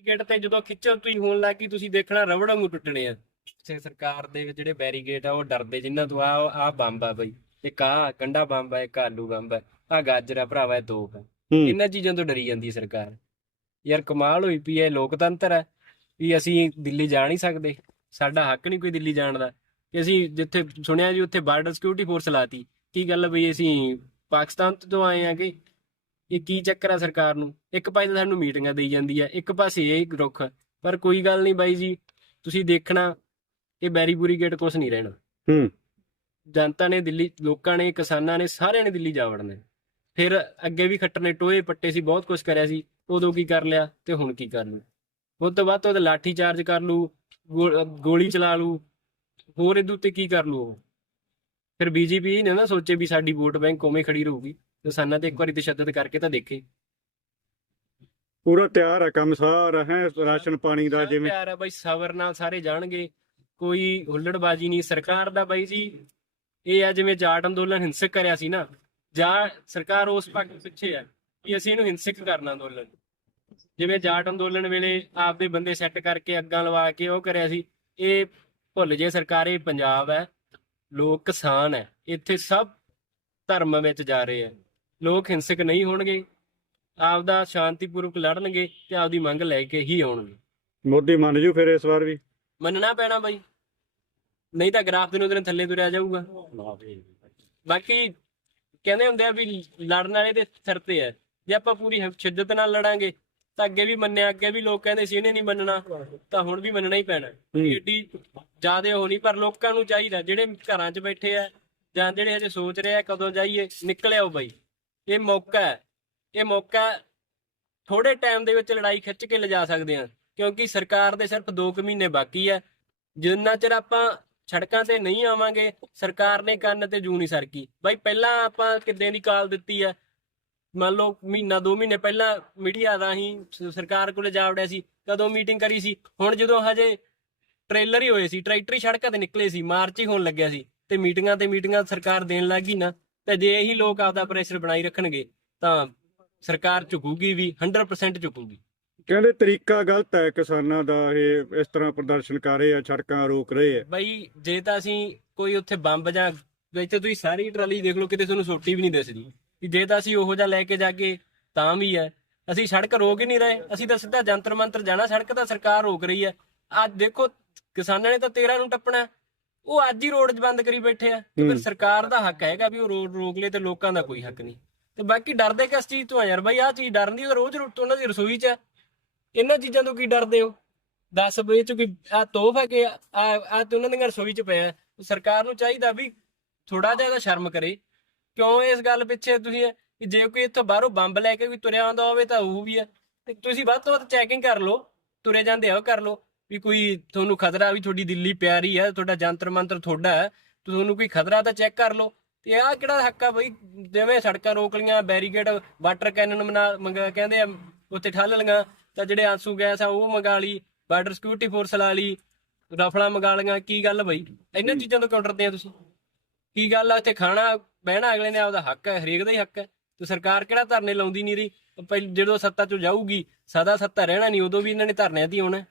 Barricade ਤੇ ਜਦੋਂ ਖਿੱਚੋ ਤੁਸੀਂ ਹੋਣ ਲੱਗੀ ਤੁਸੀਂ ਦੇਖਣਾ ਰਬੜ ਵਾਂਗੂ ਟੁੱਟਣੇ ਆ। ਤੇ ਸਰਕਾਰ ਦੇ ਵਿੱਚ ਜਿਹੜੇ ਬੈਰੀਗੇਡ ਆ ਉਹ ਡਰਦੇ ਜਿਨ੍ਹਾਂ ਤੋਂ ਆ ਆ ਬੰਬ ਆ ਬਈ। ਇੱਕ ਆ ਕੰਡਾ ਬੰਬ ਆ ਇੱਕ ਆਲੂ ਬੰਬ ਆ। ਆ ਗਾਜਰ ਭਰਾਵਾ ਇਹ ਤੋਪ ਆ। ਇਹਨਾਂ ਚੀਜ਼ਾਂ ਤੋਂ ਡਰੀ ਜਾਂਦੀ ਹੈ ਸਰਕਾਰ। ਯਾਰ ਕਮਾਲ ਹੋਈ ਪਈ ਹੈ ਲੋਕਤੰਤਰ ਹੈ ਵੀ ਅਸੀਂ ਦਿੱਲੀ ਜਾ ਨਹੀਂ ਸਕਦੇ। ਸਾਡਾ ਹੱਕ ਨਹੀਂ ਕੋਈ ਦਿੱਲੀ ਜਾਣ ਦਾ। ਕਿ ਅਸੀਂ ਜਿੱਥੇ ਸੁਣਿਆ ਜੀ ਉੱਥੇ ਬਾਰਡਰ ਸਿਕਿਉਰਿਟੀ ਫੋਰਸ ਲਾਤੀ। ਕੀ ਗੱਲ ਬਈ ਅਸੀਂ ਪਾਕਿਸਤਾਨ ਤੋਂ ਆਏ ਆ ਕਿ ਇਹ ਕੀ ਚੱਕਰ ਆ ਸਰਕਾਰ ਨੂੰ? ਇੱਕ ਪਾਸੇ ਤਾਂ ਸਾਨੂੰ ਮੀਟਿੰਗਾਂ ਦੇਈ ਜਾਂਦੀ ਆ ਇੱਕ ਪਾਸੇ ਇਹ ਰੁੱਖ। ਪਰ ਕੋਈ ਗੱਲ ਨਹੀਂ ਬਾਈ ਜੀ ਤੁਸੀਂ ਦੇਖਣਾ ਇਹ ਬੈਰੀ ਬੁਰੀ ਗੇਟ ਕੁਛ ਨਹੀਂ ਰਹਿਣਾ। ਹੂੰ। ਜਨਤਾ ਨੇ ਦਿੱਲੀ ਲੋਕਾਂ ਨੇ ਕਿਸਾਨਾਂ ਨੇ ਸਾਰਿਆਂ ਨੇ ਦਿੱਲੀ ਜਾ ਵੜਨਾ। ਫਿਰ ਅੱਗੇ ਵੀ ਖੱਟਰ ਨੇ ਟੋਏ ਪੱਟੇ ਸੀ ਬਹੁਤ ਕੁਝ ਕਰਿਆ ਸੀ ਉਦੋਂ ਕੀ ਕਰ ਲਿਆ ਤੇ ਹੁਣ ਕੀ ਕਰ ਲੂ ਉਹ ਤੋਂ ਬਾਅਦ ਤੋਂ ਲਾਠੀ ਚਾਰਜ ਕਰ ਲੂ ਗੋਲੀ ਚਲਾ ਲੂ ਹੋਰ ਇਹਦੇ ਉੱਤੇ ਕੀ ਕਰ ਲੂ ਉਹ? ਫਿਰ ਬੀਜੇਪੀ ਨੇ ਨਾ ਸੋਚੇ ਵੀ ਸਾਡੀ ਵੋਟ ਬੈਂਕ ਉਵੇਂ ਖੜੀ ਰਹੂਗੀ। ਕਿਸਾਨਾਂ ਤੇ ਇੱਕ ਵਾਰੀ ਤਸ਼ੱਦਦ ਕਰਕੇ ਤਾਂ ਦੇਖੇ। ਪੂਰਾ ਤਿਆਰ ਹੈ ਕੰਮ ਸਾਰਾ ਹੈ ਰਾਸ਼ਨ ਪਾਣੀ ਦਾ ਜਿਵੇਂ। ਪਿਆਰ ਹੈ ਬਾਈ ਸਬਰ ਨਾਲ ਸਾਰੇ ਜਾਣਗੇ। ਕੋਈ ਹੁੱਲੜਬਾਜੀ ਨਹੀਂ ਸਰਕਾਰ ਦਾ ਬਾਈ ਜੀ ਇਹ ਆ ਜਿਵੇਂ ਜਾਟ ਅੰਦੋਲਨ ਹਿੰਸਕ ਕਰਿਆ ਸੀ ਨਾ ਜਾਂ ਸਰਕਾਰ ਉਸ ਪੱਖ ਪਿੱਛੇ ਹੈ ਕਿ ਅਸੀਂ ਇਹਨੂੰ ਹਿੰਸਕ ਕਰਨਾ ਅੰਦੋਲਨ। ਜਿਵੇਂ ਜਾਟ ਅੰਦੋਲਨ ਵੇਲੇ ਆਪਦੇ ਬੰਦੇ ਸੈੱਟ ਕਰਕੇ ਅੱਗਾਂ ਲਵਾ ਕੇ ਉਹ ਕਰਿਆ ਸੀ ਇਹ ਭੁੱਲ ਜੇ ਸਰਕਾਰ ਇਹ ਪੰਜਾਬ ਹੈ ਲੋਕ ਕਿਸਾਨ ਹੈ ਇੱਥੇ ਸਭ ਧਰਮ ਵਿੱਚ ਜਾ ਰਹੇ ਆ। ਲੋਕ ਹਿੰਸਕ ਨਹੀਂ ਹੋਣਗੇ ਆਪਦਾ ਸ਼ਾਂਤੀਪੂਰਵਕ ਲੜਨਗੇ ਤੇ ਆਪਦੀ ਮੰਗ ਲੈ ਕੇ ਹੀ ਆਉਣਗੇ। ਮੋਦੀ ਮੰਨ ਜੂ ਫਿਰ ਇਸ ਵਾਰ ਵੀ? ਮੰਨਣਾ ਪੈਣਾ ਬਾਈ। ਨਹੀਂ ਤਾਂ ਗ੍ਰਾਫ ਦਿਨੋਂ ਦਿਨ ਥੱਲੇ ਤੁਰਿਆ ਜਾਊਗਾ। ਬਾਕੀ ਕਹਿੰਦੇ ਹੁੰਦੇ ਆ ਵੀ ਲੜਨ ਵਾਲੇ ਦੇ ਸਿਰ ਤੇ ਹੈ ਜੇ ਆਪਾਂ ਪੂਰੀ ਸ਼ਿੱਦਤ ਨਾਲ ਲੜਾਂਗੇ ਤਾਂ ਅੱਗੇ ਵੀ ਮੰਨਿਆ ਅੱਗੇ ਵੀ ਲੋਕ ਕਹਿੰਦੇ ਸੀ ਇਹਨੇ ਨਹੀਂ ਮੰਨਣਾ ਤਾਂ ਹੁਣ ਵੀ ਮੰਨਣਾ ਹੀ ਪੈਣਾ। ਏਡੀ ਜਿਆਦੇ ਹੋ ਨਹੀਂ ਪਰ ਲੋਕਾਂ ਨੂੰ ਚਾਹੀਦਾ ਜਿਹੜੇ ਘਰਾਂ 'ਚ ਬੈਠੇ ਆ ਜਾਂ ਜਿਹੜੇ ਹਜੇ ਸੋਚ ਰਹੇ ਆ ਕਦੋਂ ਜਾਈਏ ਨਿਕਲ ਆਓ ਬਾਈ। ਇਹ ਮੌਕਾ ਹੈ। ਇਹ ਮੌਕਾ ਥੋੜੇ ਟਾਈਮ ਦੇ ਵਿੱਚ ਲੜਾਈ ਖਿੱਚ ਕੇ ਲਿਜਾ ਸਕਦੇ ਹਾਂ, ਕਿਉਂਕਿ ਸਰਕਾਰ ਦੇ ਸਿਰਫ 2 ਕੁ ਮਹੀਨੇ ਬਾਕੀ ਹੈ। ਜਿੰਨਾ ਚਿਰ ਆਪਾਂ ਸੜਕਾਂ ਤੇ ਨਹੀਂ ਆਵਾਂਗੇ, ਸਰਕਾਰ ਨੇ ਕੰਨ ਤੇ ਜੂ ਨਹੀਂ ਸਰਕੀ। ਬਾਈ ਪਹਿਲਾਂ ਆਪਾਂ ਕਿੱਦਾਂ ਦੀ ਕਾਲ ਦਿੱਤੀ ਹੈ? ਮੰਨ ਲਓ ਮਹੀਨਾ, ਦੋ ਮਹੀਨੇ ਪਹਿਲਾਂ ਮੀਡੀਆ ਰਾਹੀਂ ਸ- ਸਰਕਾਰ ਕੋਲੇ ਜਾ ਵੜਿਆ ਸੀ, ਕਦੋਂ ਮੀਟਿੰਗ ਕਰੀ ਸੀ? ਹੁਣ ਜਦੋਂ ਹਜੇ ਟ੍ਰੇਲਰ ਹੀ ਹੋਏ ਸੀ, ਟਰੈਕਟਰ ਹੀ ਸੜਕਾਂ ਤੇ ਨਿਕਲੇ ਸੀ, ਮਾਰਚ ਹੀ ਹੋਣ ਲੱਗਿਆ ਸੀ, ਤੇ ਮੀਟਿੰਗਾਂ ਤੇ ਮੀਟਿੰਗਾਂ ਸਰਕਾਰ ਦੇਣ ਲੱਗੀ ਨਾ। ਤੇ ਜੇ ਇਹੀ ਲੋਕ ਆਪਦਾ ਪ੍ਰੈਸ਼ਰ ਬਣਾਈ ਰੱਖਣਗੇ ਤਾਂ ਸਰਕਾਰ ਝੁਕੂਗੀ ਵੀ 100% ਝੁਕੂਗੀ। ਕਹਿੰਦੇ ਤਰੀਕਾ ਗਲਤ ਹੈ ਕਿਸਾਨਾਂ ਦਾ ਇਹ ਇਸ ਤਰ੍ਹਾਂ ਪ੍ਰਦਰਸ਼ਨ ਕਰ ਰਹੇ ਆ ਸੜਕਾਂ ਰੋਕ ਰਹੇ ਆ। ਬਈ ਜੇ ਤਾਂ ਅਸੀਂ ਕੋਈ ਉੱਥੇ ਬੰਬ ਜਾਂ ਇੱਥੇ ਤੁਸੀਂ ਸਾਰੀ ਟਰਾਲੀ ਦੇਖ ਲਓ ਕਿਤੇ ਤੁਹਾਨੂੰ ਸੋਟੀ ਵੀ ਨਹੀਂ ਦਿਸਦੀ। ਕਿ ਜੇ ਤਾਂ ਅਸੀਂ ਉਹੋ ਜਿਹਾ ਲੈ ਕੇ ਜਾ ਕੇ ਤਾਂ ਵੀ ਹੈ। ਅਸੀਂ ਸੜਕ ਰੋਕ ਹੀ ਨਹੀਂ ਰਹੇ ਅਸੀਂ ਤਾਂ ਸਿੱਧਾ ਜੰਤਰ ਮੰਤਰ ਜਾਣਾ ਸੜਕ ਤਾਂ ਸਰਕਾਰ ਰੋਕ ਰਹੀ ਹੈ। ਅੱਜ ਦੇਖੋ ਕਿਸਾਨਾਂ ਨੇ ਤਾਂ 13 ਨੂੰ ਟੱਪਣਾ। ਉਹ ਅੱਜ ਹੀ ਰੋਡ ਬੰਦ ਕਰੀ ਬੈਠੇ ਆ ਤੇ ਫਿਰ। ਸਰਕਾਰ ਦਾ ਹੱਕ ਹੈਗਾ ਵੀ ਉਹ ਰੋਡ ਰੋਕ ਲੇ ਤੇ ਲੋਕਾਂ ਦਾ ਕੋਈ ਹੱਕ ਨਹੀਂ। ਤੇ ਬਾਕੀ ਡਰਦੇ ਕਿਸ ਚੀਜ਼ ਤੋਂ ਆ ਯਾਰ ਬਈ ਆਹ ਚੀਜ਼ ਡਰਨ ਦੀ ਤਾਂ ਰੋਜ਼ ਰੋ- ਉਹਨਾਂ ਦੀ ਰਸੋਈ 'ਚ ਹੈ ਇਹਨਾਂ ਚੀਜ਼ਾਂ ਤੋਂ ਕੀ ਡਰਦੇ ਹੋ? ਦੱਸ ਬਈ ਚ ਕੋਈ ਆ ਤੋਹਫ ਹੈ ਕਿ ਆ ਆ ਤੇ ਉਹਨਾਂ ਦੀਆਂ ਰਸੋਈ 'ਚ ਪਿਆ। ਸਰਕਾਰ ਨੂੰ ਚਾਹੀਦਾ ਵੀ ਥੋੜਾ ਜਿਹਾ ਸ਼ਰਮ ਕਰੇ। ਕਿਉਂ ਇਸ ਗੱਲ ਪਿੱਛੇ ਤੁਸੀਂ ਕਿ ਜੇ ਕੋਈ ਇੱਥੋਂ ਬਾਹਰੋਂ ਬੰਬ ਲੈ ਕੇ ਵੀ ਤੁਰਿਆ ਆਉਂਦਾ ਹੋਵੇ ਤਾਂ ਉਹ ਵੀ ਹੈ ਤੇ ਤੁਸੀਂ ਵੱਧ ਤੋਂ ਵੱਧ ਚੈਕਿੰਗ ਕਰ ਲਓ ਤੁਰੇ ਜਾਂਦੇ ਹੋ ਕਰ ਲਓ। ਵੀ ਕੋਈ ਤੁਹਾਨੂੰ ਖਤਰਾ ਵੀ ਤੁਹਾਡੀ ਦਿੱਲੀ ਪਿਆਰੀ ਹੈ ਤੁਹਾਡਾ ਜੰਤਰ ਮੰਤਰ ਤੁਹਾਡਾ ਹੈ ਤੁਹਾਨੂੰ ਕੋਈ ਖਤਰਾ ਤਾਂ ਚੈੱਕ ਕਰ ਲਓ। ਤੇ ਆਹ ਕਿਹੜਾ ਹੱਕ ਆ ਬਈ? ਜਿਵੇਂ ਸੜਕਾਂ ਰੋਕ ਲੀਆਂ ਬੈਰੀਗੇਡ ਵਾਟਰ ਕੈਨਨ ਮਨਾ ਮੰਗਾ ਕਹਿੰਦੇ ਆ ਉੱਤੇ ਠੱਲ ਲੀਆਂ ਤਾਂ ਜਿਹੜੇ ਆਂਸੂ ਗੈਸ ਆ ਉਹ ਮੰਗਾ ਲਈ ਬਾਰਡਰ ਸਿਕਿਉਰਿਟੀ ਫੋਰਸ ਲਾ ਲਈ, ਰਫਲਾਂ ਮੰਗਾ ਲਈਆਂ, ਕੀ ਗੱਲ ਬਈ? ਇਹਨਾਂ ਚੀਜ਼ਾਂ ਤੋਂ ਕਿਉਂ ਡਰਦੇ ਆ ਤੁਸੀਂ? ਕੀ ਗੱਲ ਆ? ਇੱਥੇ ਖਾਣਾ ਬਹਿਣਾ ਅਗਲੇ ਨੇ ਆਪਦਾ ਹੱਕ ਹੈ ਹਰੇਕ ਦਾ ਹੀ ਹੱਕ ਹੈ ਤੇ ਸਰਕਾਰ ਕਿਹੜਾ ਧਰਨੇ ਲਾਉਂਦੀ ਨਹੀਂ ਰਹੀ? ਪਹਿਲ ਜਦੋਂ ਸੱਤਾ ਚੋਂ ਜਾਊਗੀ, ਸਦਾ ਸੱਤਾ ਰਹਿਣਾ ਨਹੀਂ, ਉਦੋਂ ਵੀ ਇਹਨਾਂ ਨੇ ਧਰਨਿਆਂ ਦੀ ਆਉਣਾ।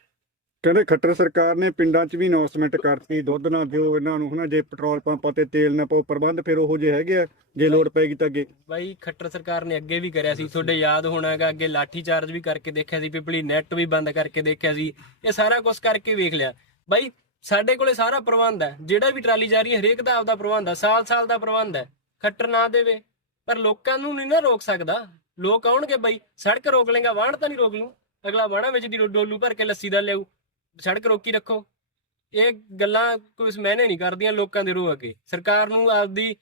ਕਹਿੰਦੇ ਖੱਟਰ ਸਰਕਾਰ ਨੇ ਪਿੰਡਾਂ 'ਚ ਵੀ ਅਨਾਉਂਸਮੈਂਟ ਕਰਤੀ ਦੁੱਧ ਨਾ ਦਿਓ ਇਹਨਾਂ ਨੂੰ ਹਨਾ ਜੇ ਪੈਟਰੋਲ ਪੰਪਾਂ ਤੇ ਤੇਲ ਨਾ ਪਾਓ ਪ੍ਰਬੰਧ ਫਿਰ ਉਹੋ ਜਿਹੇ ਹੈਗੇ ਆ ਜੇ ਲੋੜ ਪੈਗੀ ਤਾਂ ਅੱਗੇ। ਬਾਈ ਖੱਟਰ ਸਰਕਾਰ ਨੇ ਅੱਗੇ ਵੀ ਕਰਿਆ ਸੀ ਤੁਹਾਡੇ ਯਾਦ ਹੋਣਾ ਹੈਗਾ ਅੱਗੇ ਲਾਠੀ ਚਾਰਜ ਵੀ ਕਰਕੇ ਦੇਖਿਆ ਸੀ ਪਿਪਲੀ ਨੈਟ ਵੀ ਬੰਦ ਕਰਕੇ ਦੇਖਿਆ ਸੀ ਇਹ ਸਾਰਾ ਕੁਝ ਕਰਕੇ ਵੇਖ ਲਿਆ। ਬਾਈ ਸਾਡੇ ਕੋਲੇ ਸਾਰਾ ਪ੍ਰਬੰਧ ਹੈ ਜਿਹੜਾ ਵੀ ਟਰਾਲੀ ਜਾ ਰਹੀ ਹੈ ਹਰੇਕ ਦਾ ਆਪਦਾ ਪ੍ਰਬੰਧ ਹੈ ਸਾਲ ਸਾਲ ਦਾ ਪ੍ਰਬੰਧ ਹੈ ਖੱਟਰ ਨਾ ਦੇਵੇ। ਪਰ ਲੋਕਾਂ ਨੂੰ ਨਹੀਂ ਨਾ ਰੋਕ ਸਕਦਾ। ਲੋਕ ਆਉਣਗੇ ਬਾਈ ਸੜਕ ਰੋਕ ਲੇਗਾ ਵਾਹਣ ਤਾਂ ਨਹੀਂ ਰੋਕ ਲੂ ਅਗਲਾ ਵਾਹਣਾ ਵਿੱਚ ਦੀ ਡੋਲੂ ਭਰ ਕੇ ਲੱਸੀ ਦਾ ਲਿਆਊ। ਸੜਕ ਰੋਕੀ ਰੱਖੋ। ਇਹ ਗੱਲਾਂ ਕੋਈ ਮੈਨੇ ਨਹੀਂ ਕਰਦੀਆਂ ਲੋਕਾਂ ਦੇ ਰੋਹ ਅੱਗੇ। ਸਰਕਾਰ ਨੂੰ ਆਪਦੀ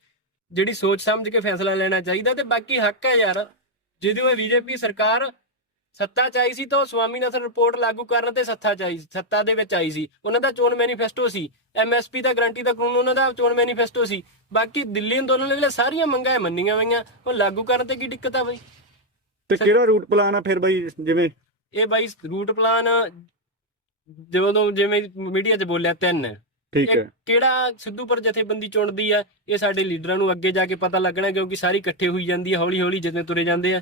ਜਿਹੜੀ ਸੋਚ ਸਮਝ ਕੇ ਫੈਸਲਾ ਲੈਣਾ ਚਾਹੀਦਾ ਤੇ ਬਾਕੀ ਹੱਕ ਹੈ ਯਾਰ। ਜਦੋਂ ਇਹ ਬੀਜੇਪੀ ਸਰਕਾਰ ਸੱਤਾ ਚ ਆਈ ਸੀ ਤਾਂ ਸਵਾਮੀਨਾਥਨ ਰਿਪੋਰਟ ਲਾਗੂ ਕਰਨ ਤੇ ਸੱਤਾ ਚ ਆਈ ਸੱਤਾ ਦੇ ਵਿੱਚ ਆਈ ਸੀ। ਉਹਨਾਂ ਦਾ ਚੋਣ ਮੈਨੀਫੈਸਟੋ ਸੀ। ਐਮਐਸਪੀ ਦਾ ਗਰੰਟੀ ਦਾ ਕਾਨੂੰਨ ਉਹਨਾਂ ਦਾ ਚੋਣ ਮੈਨੀਫੈਸਟੋ ਸੀ। ਬਾਕੀ ਦਿੱਲੀ ਅੰਦੋਲਨ ਵੇਲੇ ਸਾਰੀਆਂ ਮੰਗਾਂ ਮੰਨੀਆਂ ਗਈਆਂ ਉਹ ਲਾਗੂ ਕਰਨ ਤੇ ਕੀ ਦਿੱਕਤ ਆ ਬਈ? ਤੇ ਕਿਹੜਾ ਰੂਟ ਪਲਾਨ ਆ ਫਿਰ ਬਈ ਜਿਵੇਂ? ਇਹ ਬਾਈ ਰੂਟ ਪਲਾਨ ਜਦੋਂ ਜਿਵੇਂ ਮੀਡੀਆ 'ਚ ਬੋਲਿਆ ਤਿੰਨ ਠੀਕ ਹੈ। ਕਿਹੜਾ ਸਿੱਧੂਪੁਰ ਜਥੇਬੰਦੀ ਚੁਣਦੀ ਆ? ਇਹ ਸਾਡੇ ਲੀਡਰਾਂ ਨੂੰ ਅੱਗੇ ਜਾ ਕੇ ਪਤਾ ਲੱਗਣਾ ਕਿਉਂਕਿ ਸਾਰੀ ਇਕੱਠੇ ਹੋਈ ਜਾਂਦੀ ਹੈ ਹੌਲੀ ਹੌਲੀ ਜਿਵੇਂ ਤੁਰੇ ਜਾਂਦੇ ਆ।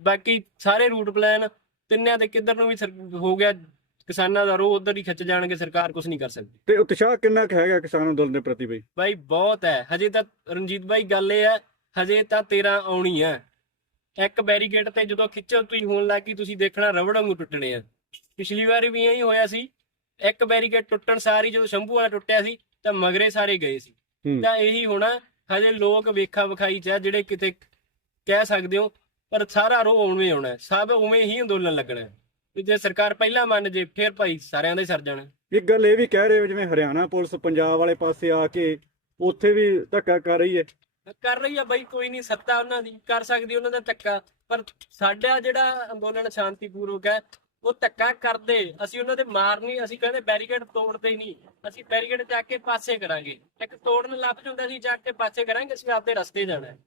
ਬਾਕੀ ਸਾਰੇ ਰੂਟ ਪਲਾਨ ਤਿੰਨਿਆਂ ਦੇ ਕਿੱਧਰ ਨੂੰ ਵੀ ਹੋ ਗਿਆ ਕਿਸਾਨਾਂ ਦਾ ਰੋਹ ਉਧਰ ਹੀ ਖਿੱਚ ਜਾਣਗੇ ਸਰਕਾਰ ਕੁਝ ਨਹੀਂ ਕਰ ਸਕਦੀ। ਤੇ ਉਤਸ਼ਾਹ ਕਿੰਨਾ ਕੁ ਹੈਗਾ ਕਿਸਾਨ ਅੰਦੋਲਨ ਦੇ ਪ੍ਰਤੀ ਬਈ? ਬਾਈ ਬਹੁਤ ਹੈ। ਹਜੇ ਤਾਂ ਰਣਜੀਤ ਬਾਈ ਗੱਲ ਇਹ ਹੈ ਹਜੇ ਤਾਂ 13 ਆਉਣੀ ਹੈ ਇੱਕ ਬੈਰੀਕੇਡ ਤੇ ਜਦੋਂ ਖਿੱਚੋ ਤੁਸੀਂ ਹੋਣ ਲੱਗੀ ਤੁਸੀਂ ਦੇਖਣਾ ਰਬੜ ਵਾਂਗੂ ਟੁੱਟਣੇ ਆ। ਪਿਛਲੀ ਵਾਰੀ ਵੀ ਇਹੀ ਹੋਇਆ ਸੀ ਇੱਕ ਬੈਰੀਕੇਡ ਟੁੱਟਣ ਸਾਰੀ ਜਦੋਂ ਸ਼ੰਭੂ ਵਾਲਾ ਟੁੱਟਿਆ ਸੀ ਤਾਂ ਮਗਰੇ ਸਾਰੇ ਗਏ ਸੀ ਹੂੰ। ਤਾਂ ਇਹੀ ਹੋਣਾ ਹਜੇ ਲੋਕ ਵੇਖਾ ਵਿਖਾਈ ਚ ਆ ਜਿਹੜੇ ਕਿਤੇ ਕਹਿ ਸਕਦੇ ਹੋ ਪਰ ਸਾਰਾ ਰੋ ਉਵੇਂ ਆਉਣਾ ਹੈ। ਸਭ ਉਵੇਂ ਹੀ ਅੰਦੋਲਨ ਲੱਗਣਾ ਹੈ। ਜੇ ਸਰਕਾਰ ਪਹਿਲਾਂ ਮੰਨ ਜੇ ਫਿਰ ਭਾਈ ਸਾਰਿਆਂ ਦਾ ਹੀ ਸਰ ਜਾਣਾ ਇੱਕ ਗੱਲ ਇਹ ਵੀ ਕਹਿ ਰਹੇ ਹੋ ਜਿਵੇਂ ਹਰਿਆਣਾ ਪੁਲਿਸ ਪੰਜਾਬ ਵਾਲੇ ਪਾਸੇ ਆ ਕੇ ਉੱਥੇ ਵੀ ਧੱਕਾ ਕਰ ਰਹੀ ਹੈ ਕਰ ਰਹੀ ਆ ਬਾਈ ਕੋਈ ਨਹੀਂ ਸੱਤਾ ਉਹਨਾਂ ਦੀ ਕਰ ਸਕਦੀ ਉਹਨਾਂ ਦਾ ਧੱਕਾ ਪਰ ਸਾਡਾ ਜਿਹੜਾ ਅੰਦੋਲਨ ਸ਼ਾਂਤੀਪੂਰਵਕ ਹੈ ਉਹ ਧੱਕਾ ਕਰਦੇ ਅਸੀਂ ਉਹਨਾਂ ਦੇ ਮਾਰ ਨਹੀਂ ਅਸੀਂ ਕਹਿੰਦੇ ਬੈਰੀਕੇਡ ਤੋੜਦੇ ਹੀ ਨਹੀਂ। ਅਸੀਂ ਬੈਰੀਕੇਡ ਚੱਕ ਕੇ ਪਾਸੇ ਕਰਾਂਗੇ। ਇੱਕ ਤੋੜਨ ਲੱਗ ਹੁੰਦਾ ਸੀ ਚੱਕ ਕੇ ਪਾਸੇ ਕਰਾਂਗੇ ਅਸੀਂ ਆਪਦੇ ਰਸਤੇ ਜਾਣਾ। ਹੈ।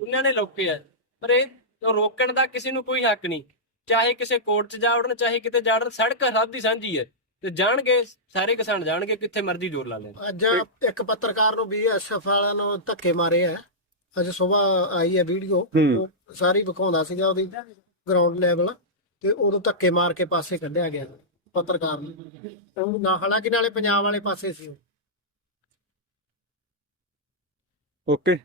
ਉਹਨਾਂ ਨੇ ਲੋਕਿਆ ਪਰ ਇਹ ਰੋਕਣ ਦਾ ਕਿਸੇ ਨੂੰ ਕੋਈ ਹੱਕ ਨਹੀਂ। ਚਾਹੇ ਕਿਸੇ ਕੋਰਟ 'ਚ ਜਾ ਉੜਨ ਚਾਹੇ ਕਿਤੇ ਜਾ ਉੜਨ ਸੜਕ ਸਭ ਦੀ ਸਾਂਝੀ ਹੈ। ਤੇ ਜਾਣਗੇ ਸਾਰੇ ਕਿਸਾਨ ਜਾਣਗੇ ਕਿੱਥੇ ਮਰਜ਼ੀ ਜ਼ੋਰ ਲਾ ਲੈਣ। ਅੱਜ ਇੱਕ ਪੱਤਰਕਾਰ ਨੂੰ ਬੀਐਸਐਫ ਵਾਲਿਆਂ ਨੂੰ ਧੱਕੇ ਮਾਰੇ ਆ। ਅੱਜ ਸਵੇਰ ਆਈ ਹੈ ਵੀਡੀਓ। ਸਾਰੀ ਵਿਖਾਉਂਦਾ ਸੀਗਾ ਉਹਦੀ ਗਰਾਊਂਡ ਲੈਵਲ ਤੇ ਉਦੋਂ ਧੱਕੇ ਮਾਰ ਕੇ ਪਾਸੇ ਕੱਢਿਆ ਗਿਆ ਪੱਤਰਕਾਰ ਨੂੰ। ਉਹ ਨਾ ਹਾਲਾਂਕਿ ਨਾਲੇ ਪੰਜਾਬ ਵਾਲੇ ਪਾਸੇ ਸੀ ਉਹ। ਓਕੇ।